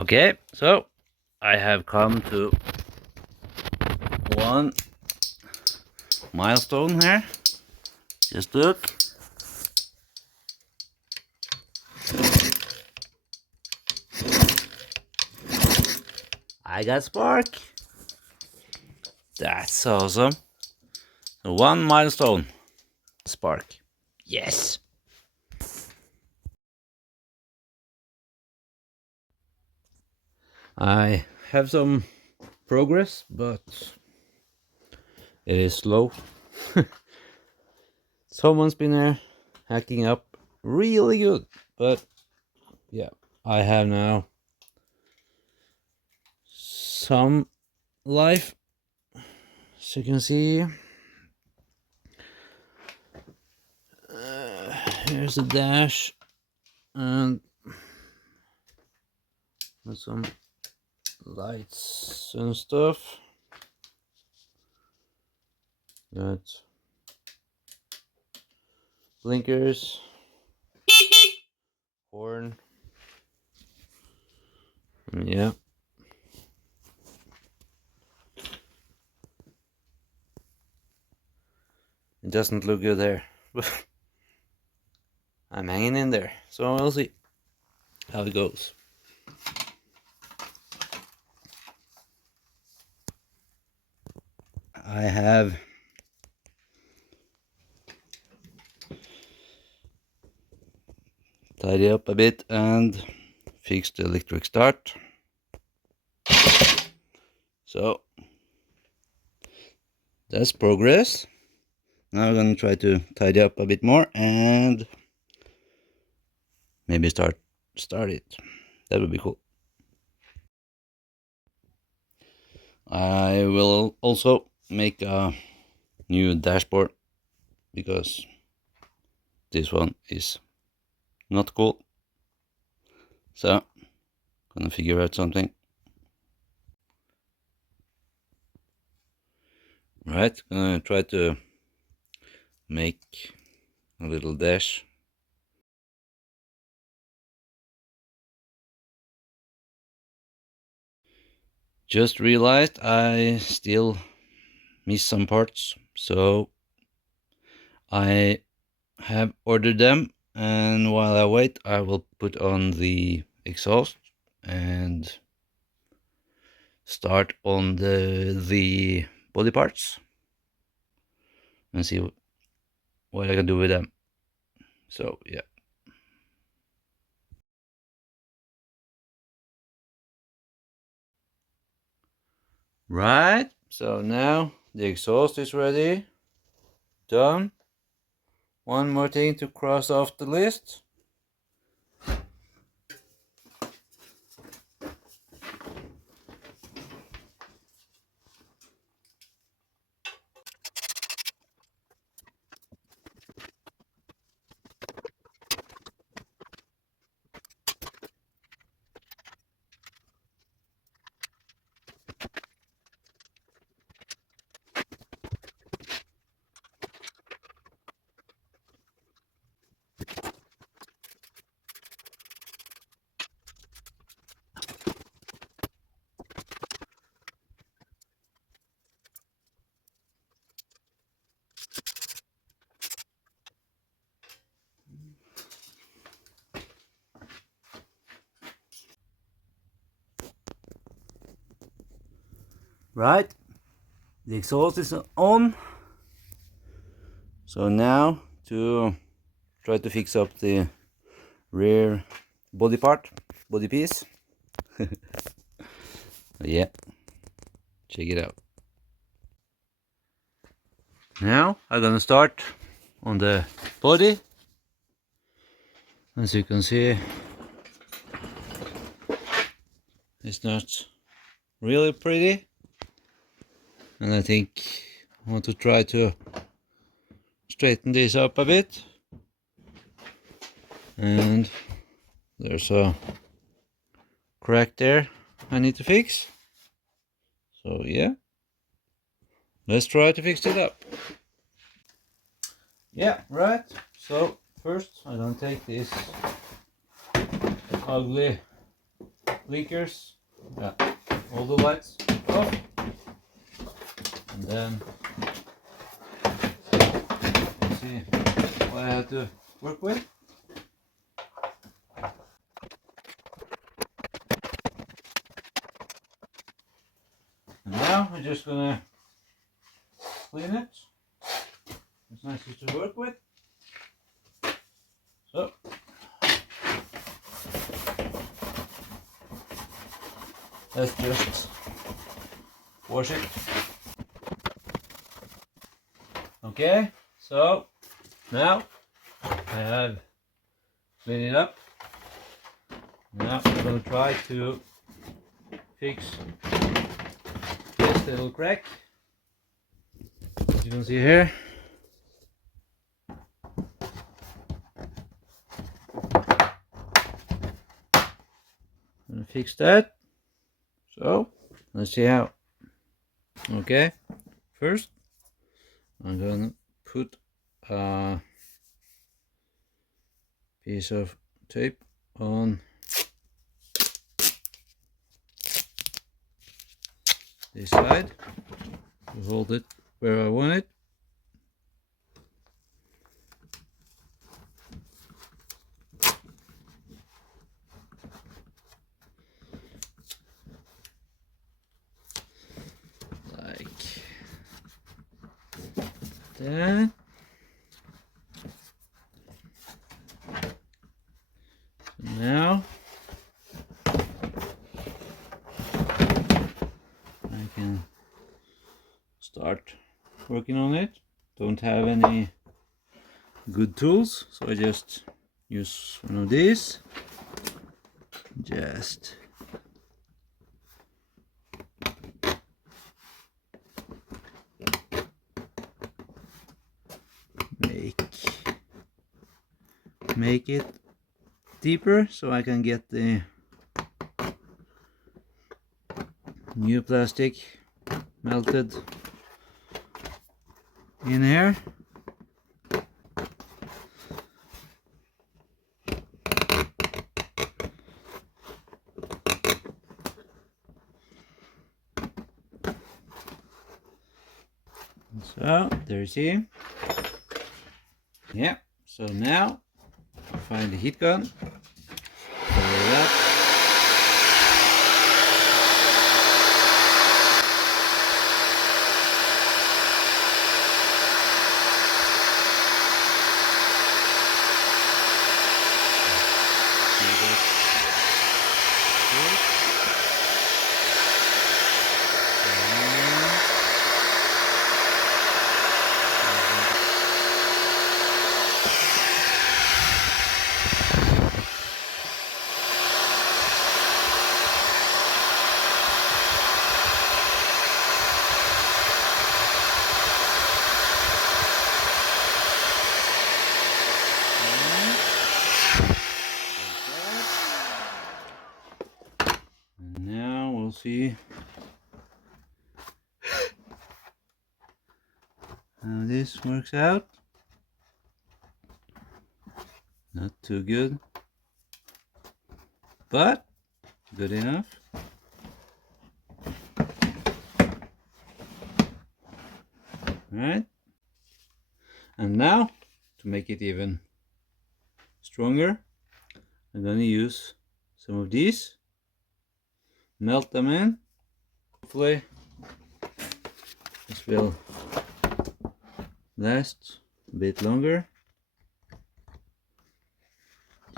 Okay, so I have come to one milestone here. Just look. I got spark. That's awesome. So one milestone. Spark. Yes. I have some progress, but it is slow. Someone's been there hacking up really good, but yeah, I have now some life, as you can see. Here's a dash and some lights and stuff. Got blinkers, horn. Yeah. It doesn't look good there. I'm hanging in there, so we'll see how it goes. I have tidied up a bit and fixed the electric start. So that's progress. Now I'm gonna try to tidy up a bit more and maybe start it. That would be cool. I will also make a new dashboard because this one is not cool. So gonna figure out something. Right, gonna try to make a little dash. Just realized I still miss some parts, so I have ordered them, and while I wait I will put on the exhaust and start on the body parts and see what I can do with them. So yeah. Right, so now the exhaust is ready. Done. One more thing to cross off the list. Right, the exhaust is on. So now to try to fix up the rear body piece. Yeah, check it out. Now I'm gonna start on the body. As you can see, it's not really pretty, and I think I want to try to straighten this up a bit. And there's a crack there I need to fix. So yeah, let's try to fix it up. Yeah, right. So first I'm gonna take this ugly blinkers, yeah, all the lights off, and then let's see what I have to work with. And now we're just gonna clean it. It's nice to work with. So let's just wash it. Okay, so now I have cleaned it up. Now I'm gonna try to fix this little crack, as you can see here. I'm gonna fix that. So let's see how. Okay, first I'm gonna put a piece of tape on this side to hold it where I want it. Like that. Now I can start working on it. Don't have any good tools, so I just use one of these. Just make it deeper so I can get the new plastic melted in here. So there you see. Yeah, so now find the heat gun, cover it up. Now we'll see how this works out. Not too good, but good enough. Right, and now to make it even stronger, I'm gonna use some of these, melt them in. Hopefully this will last a bit longer.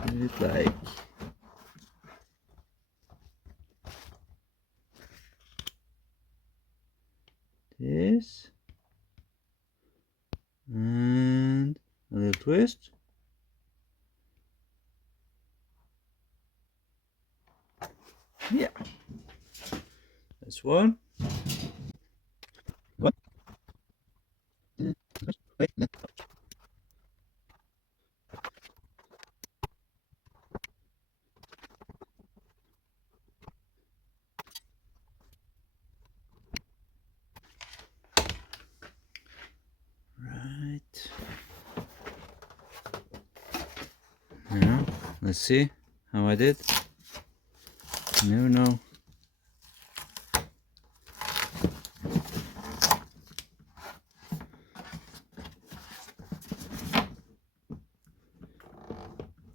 Do it like this, and a little twist. Yeah, that's one. What? Right. Now let's see how I did. You never know.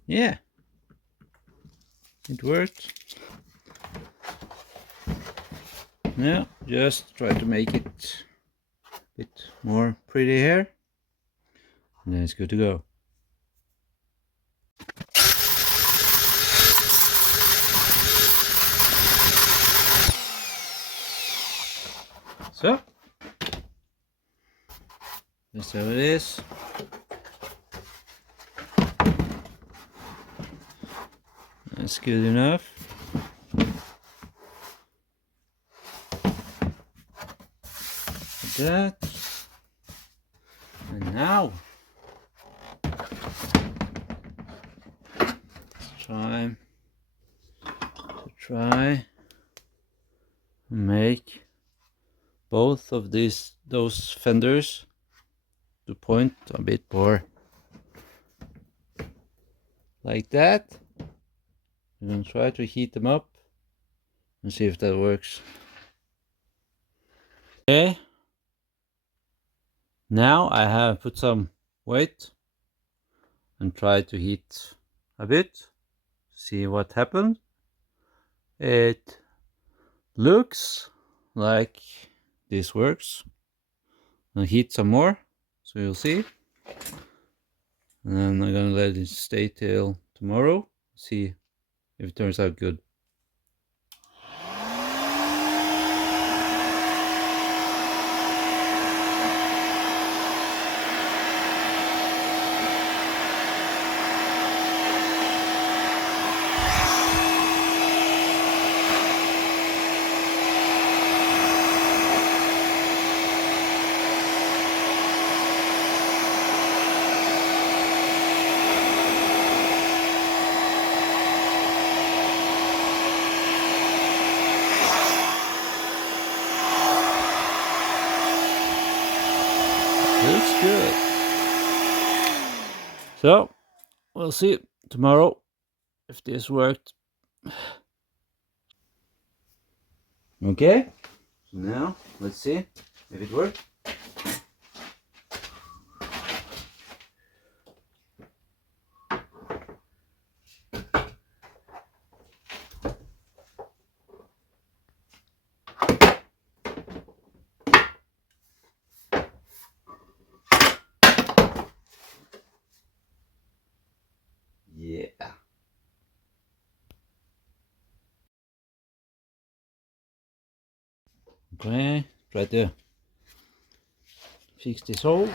Yeah, it worked. Now just try to make it a bit more pretty here, and then it's good to go. So that's how it is. That's good enough. Like that. And now let's try to make both of those fenders to point a bit more like that. I'm gonna try to heat them up and see if that works. Okay, now I have put some weight and tried to heat a bit, see what happened. It looks like this works. I'll heat some more so you'll see, and then I'm gonna let it stay till tomorrow, see if it turns out good. Looks good. So we'll see tomorrow if this worked. Okay, so now let's see if it worked. Yeah. Okay, try to fix this hole.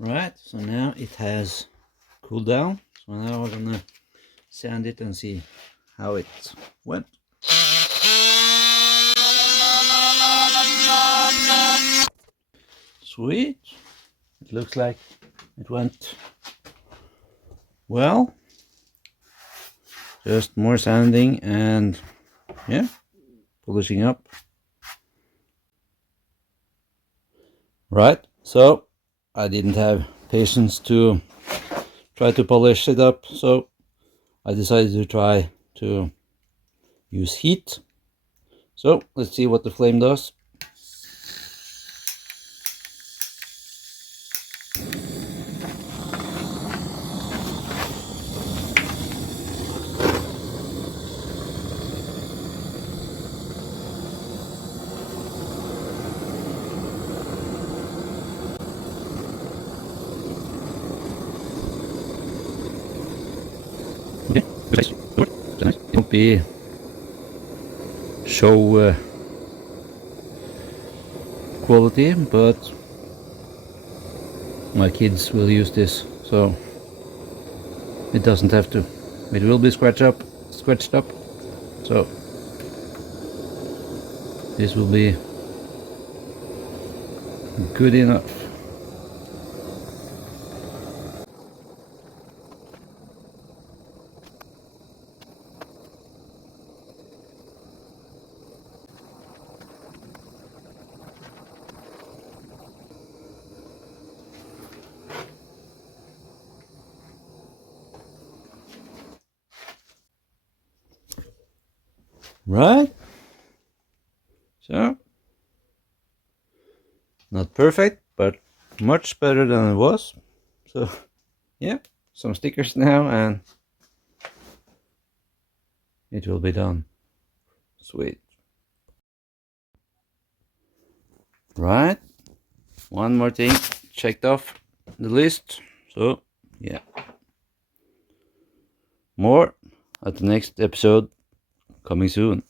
Right, so now it has cooled down. So now we're gonna sand it and see how it went. Sweet. It looks like it went well. Just more sanding and yeah, polishing up. Right, so I didn't have patience to try to polish it up, so I decided to try to use heat. So let's see what the flame does. not be show quality, but my kids will use this, so it doesn't have to. It will be scratched up, so this will be good enough. Right? So, not perfect, but much better than it was. So, yeah, some stickers now and it will be done. Sweet. Right? One more thing checked off the list. So, yeah. More at the next episode coming soon.